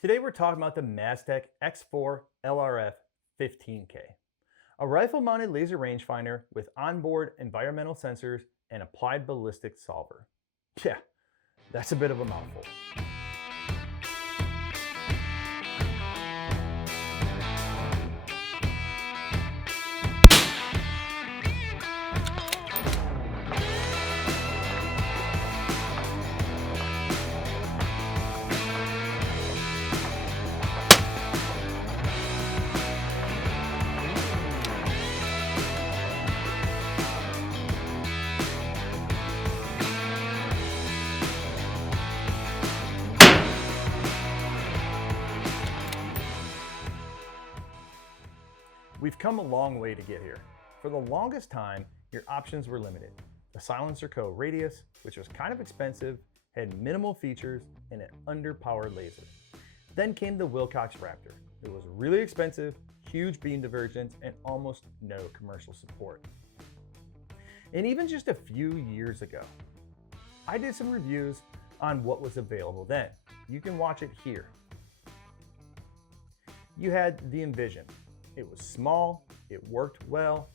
Today we're talking about the Maztech X4-LRF 15K, a rifle-mounted laser rangefinder with onboard environmental sensors and applied ballistics solver. Yeah, that's a bit of a mouthful. We've come a long way to get here. For the longest time, your options were limited. The SilencerCo Radius, which was kind of expensive, had minimal features, and an underpowered laser. Then came the Wilcox RAPTAR. It was really expensive, huge beam divergence, and almost no commercial support. And even just a few years ago, I did some reviews on what was available then. You can watch it here. You had the Envision. It was small, it worked well,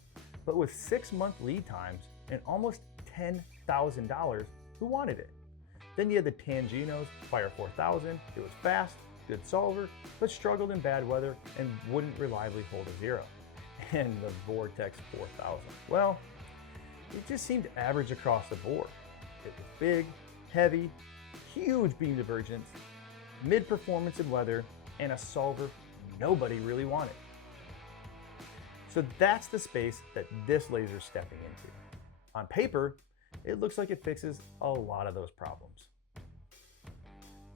but with 6-month lead times and almost $10,000, who wanted it? Then you had the Tanginnos FIRE 4000. It was fast, good solver, but struggled in bad weather and wouldn't reliably hold a zero. And the Vortex 4000. Well, it just seemed average across the board. It was big, heavy, huge beam divergence, mid-performance in weather, and a solver nobody really wanted. So that's the space that this laser is stepping into. On paper, it looks like it fixes a lot of those problems.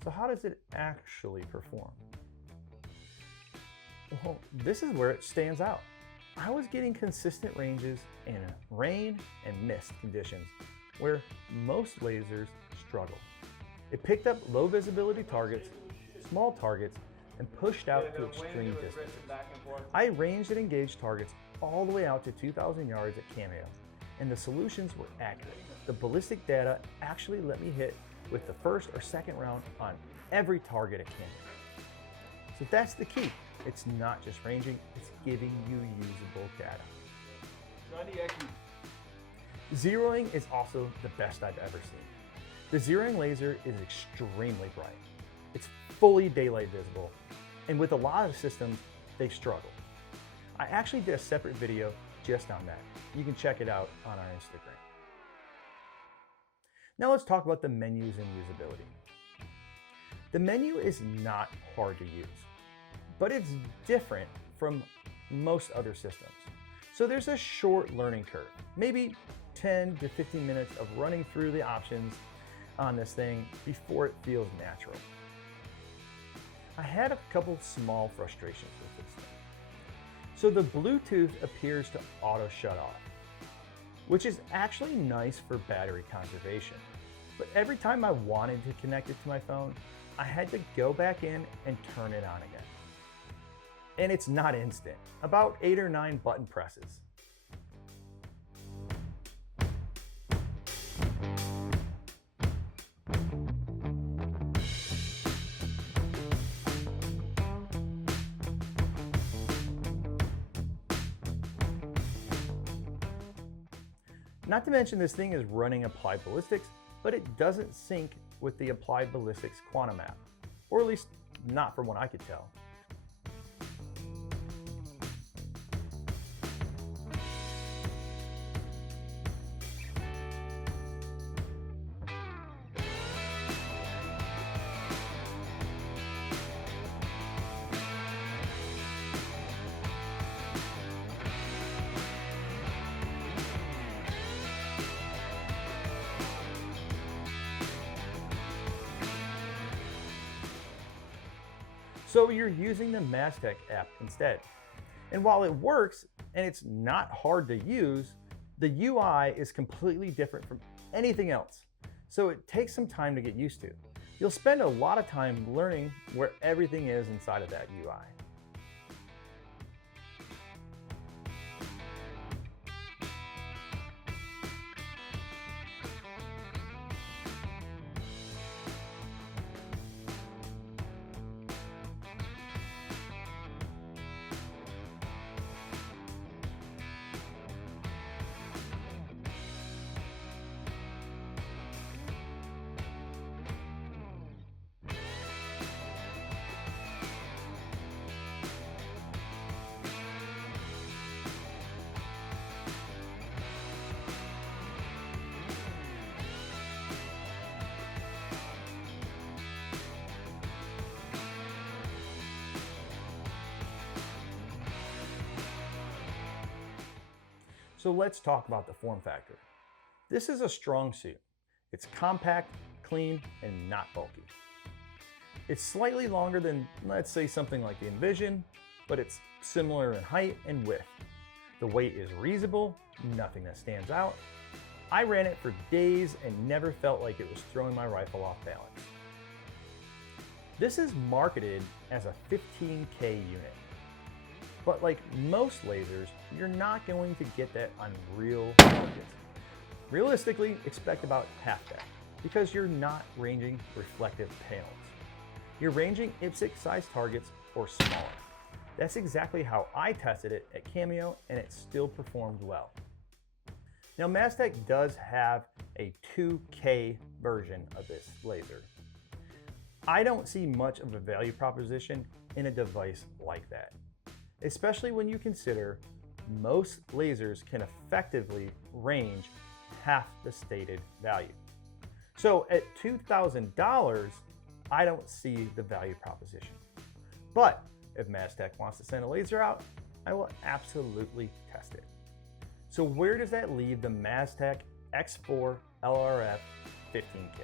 So how does it actually perform? Well, this is where it stands out. I was getting consistent ranges in rain and mist conditions where most lasers struggle. It picked up low visibility targets, small targets, and pushed out to extreme distance. I ranged and engaged targets all the way out to 2,000 yards at Cameo, and the solutions were accurate. The ballistic data actually let me hit with the first or second round on every target at Cameo. So that's the key. It's not just ranging, it's giving you usable data. Zeroing is also the best I've ever seen. The zeroing laser is extremely bright. It's fully daylight visible, and with a lot of systems, they struggle. I actually did a separate video just on that. You can check it out on our Instagram. Now let's talk about the menus and usability. The menu is not hard to use, but it's different from most other systems. So there's a short learning curve, maybe 10 to 15 minutes of running through the options on this thing before it feels natural. I had a couple small frustrations with this thing. So the Bluetooth appears to auto shut off, which is actually nice for battery conservation. But every time I wanted to connect it to my phone, I had to go back in and turn it on again. And it's not instant, about 8 or 9 button presses. Not to mention this thing is running Applied Ballistics, but it doesn't sync with the Applied Ballistics Quantum app, or at least not from what I could tell. So you're using the Maztech app instead. And while it works and it's not hard to use, the UI is completely different from anything else. So it takes some time to get used to. You'll spend a lot of time learning where everything is inside of that UI. So let's talk about the form factor. This is a strong suit. It's compact, clean, and not bulky. It's slightly longer than, let's say, something like the Envision, but it's similar in height and width. The weight is reasonable, nothing that stands out. I ran it for days and never felt like it was throwing my rifle off balance. This is marketed as a 15K unit, but like most lasers, you're not going to get that on real targets. Realistically, expect about half that, because you're not ranging reflective panels. You're ranging IPSC-sized targets or smaller. That's exactly how I tested it at Cameo, and it still performed well. Now, Maztech does have a 2K version of this laser. I don't see much of a value proposition in a device like that, especially when you consider most lasers can effectively range half the stated value. So at $2,000, I don't see the value proposition. But if Maztech wants to send a laser out, I will absolutely test it. So where does that leave the Maztech X4-LRF 15K?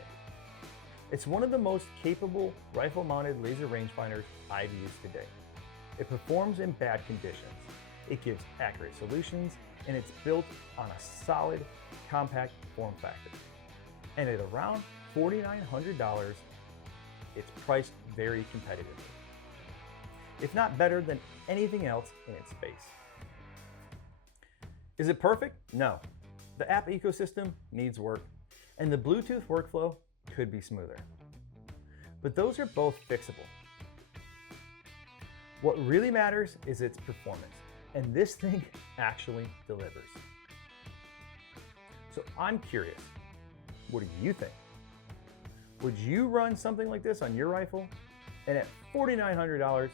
It's one of the most capable rifle-mounted laser rangefinders I've used today. It performs in bad conditions. It gives accurate solutions, and it's built on a solid, compact form factor. And at around $4,900, it's priced very competitively, if not better than anything else in its space. Is it perfect? No. The app ecosystem needs work, and the Bluetooth workflow could be smoother. But those are both fixable. What really matters is its performance, and this thing actually delivers. So I'm curious, what do you think? Would you run something like this on your rifle? And at $4,900,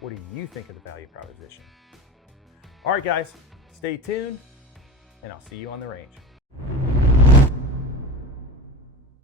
what do you think of the value proposition? All right, guys, stay tuned, and I'll see you on the range.